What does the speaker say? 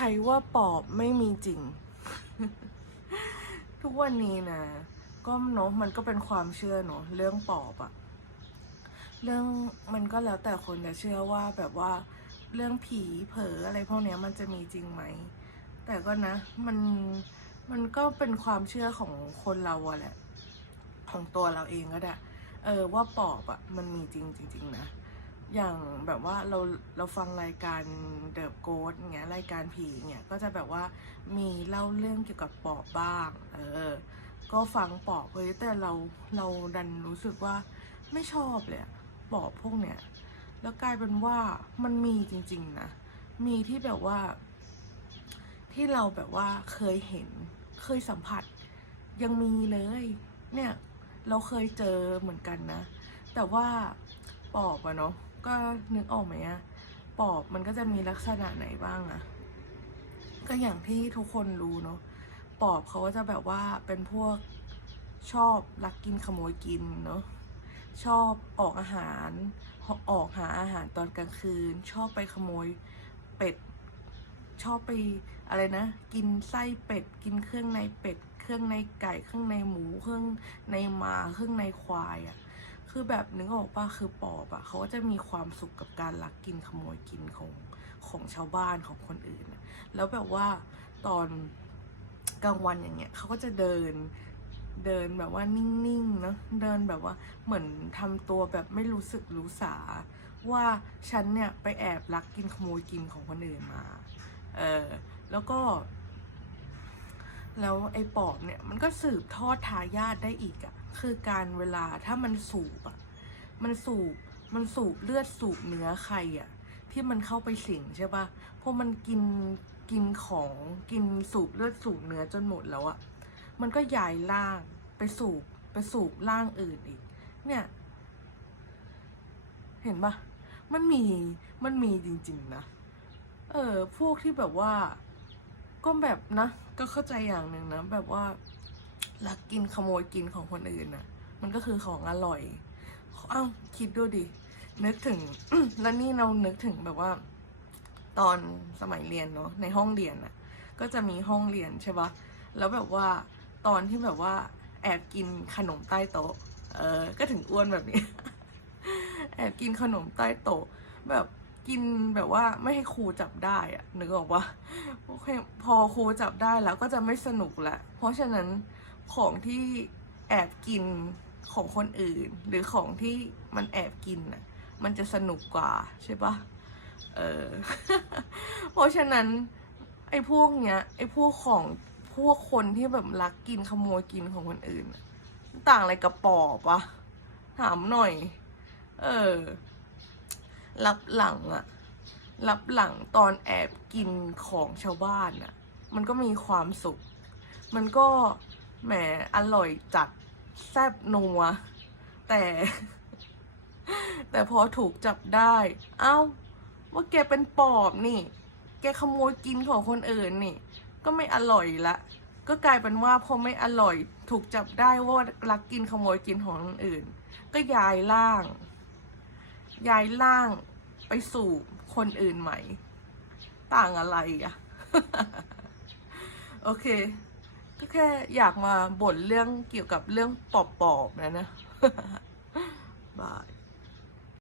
ใครว่าปอบไม่มีจริง ทุกวันนี้นะก็เนาะมันก็เป็นความเชื่อเนาะเรื่องปอบอะเรื่องมันก็แล้วแต่คนจะเชื่อว่าแบบว่าเรื่องผีเผลออะไรพวกนี้มันจะมีจริงไหม แต่ก็นะ มันมันก็เป็นความเชื่อของคนเราอะแหละ ของตัวเราเองก็ได้ เออว่าปอบอะมันมีจริงจริงๆนะ อย่างแบบว่าเราเราฟังรายการเดอะโกดเงี้ยรายการผีเงี้ยก็จะแบบว่ามีเล่าเรื่องเกี่ยวกับปอบบ้าง เออ ก็ฟังปอบเฮ้ยแต่เราเราดันรู้สึกว่าไม่ชอบเลยปอบพวกเนี้ยแล้วกลายเป็นว่ามันมีจริง ๆนะมีที่แบบว่า ที่เราแบบว่าเคยเห็นเคยสัมผัส ยังมีเลย เนี่ย เราเคยเจอเหมือนกันนะ แต่ว่าปอบอะเนาะ ก็นึกออกไหมอะปอบมันก็จะมีลักษณะไหนบ้างอะก็อย่างที่ทุกคนรู้เนาะปอบเขาก็จะแบบว่าเป็นพวกชอบลักกินขโมยกินเนาะชอบออกอาหารออกหาอาหารตอนกลางคืน ชอบไปขโมยเป็ด ชอบไปอะไรนะ กินไส้เป็ด กินเครื่องในเป็ด เครื่องในไก่ เครื่องในหมู เครื่องในหมา เครื่องในควายอะ่ะ คือแบบนึกออกปะคือปอบอะ่ะเขาก็จะมีความสุขกับการลักกินขโมยกินของของชาวบ้านของคนอื่น แล้วแบบว่าตอนกลางวันอย่างเงี้ยเขาก็จะเดินเดินแบบว่านิ่งๆเนาะเดินแบบว่าเหมือนทำตัวแบบไม่รู้สึกรู้สา ว่าฉันเนี่ยไปแอบลักกินขโมยกินของคนอื่นมา เออแล้วก็ แล้วไอ้ปอบเนี่ยมันก็สืบทอดทายาทได้อีกอะ่ะ คือการเวลาถ้ามันสูบอะ่ะมันสูบมันสูบเลือดสูบเนื้อใครอะ่ะที่มันเข้าไปสิงใช่ปะพอมันกินกินของกินสูบเลือดสูบเนื้อจนหมดแล้วอะ่ะมันก็ย้ายร่างไปสูบไปสูบร่างอื่นอีก เนี่ย เห็นปะมันมีมันมีจริง ๆ นะ เออ พวกที่แบบว่า ก็แบบนะ ก็เข้าใจอย่างหนึ่งนะ แบบว่า ลักกินขโมยกินของคนอื่นน่ะมันก็คือของอร่อยเอ้าคิดดูดิ นึกถึง แล้วนี่เรานึกถึงแบบว่า ตอนสมัยเรียนเนาะในห้องเรียนน่ะก็จะมีห้องเรียนใช่ปะแล้วแบบว่าตอนที่แบบว่า แอบกินขนมใต้โต๊ะ เออ ก็ถึงอ้วนแบบนี้ แอบกินขนมใต้โต๊ะ แบบกินแบบว่าไม่ให้ครูจับได้อะนึกออกปะโอเคพอครูจับได้แล้วก็จะไม่สนุกละเพราะฉะนั้น ของที่แอบกินของคนอื่น หรือของที่มันแอบกินน่ะมันจะสนุกกว่าใช่ปะเออ เพราะฉะนั้น ไอ้พวกเนี้ยไอ้พวกของพวกคนที่แบบรักกินขโมยกินของคนอื่นน่ะมันต่างอะไรกับปอบวะถามหน่อย เออ รับหลังอะรับหลังตอนแอบกินของชาวบ้านอะมันก็มีความสุข มันก็ แหมอร่อยจัดแซ่บนัว แต่ แต่พอถูกจับได้ เอ้า ว่าแกเป็นปอบนี่ แกขโมยกินของคนอื่นนี่ ก็ไม่อร่อยละ ก็กลายเป็นว่าพอไม่อร่อย ถูกจับได้ว่ารักกินขโมยกินของคนอื่น ก็ย้ายร่าง ย้ายร่างไปสู่คนอื่นใหม่ ต่างอะไรอะโอเค ก็แค่อยากมาบ่นเรื่องเกี่ยวกับเรื่องปอบๆนะนะบาย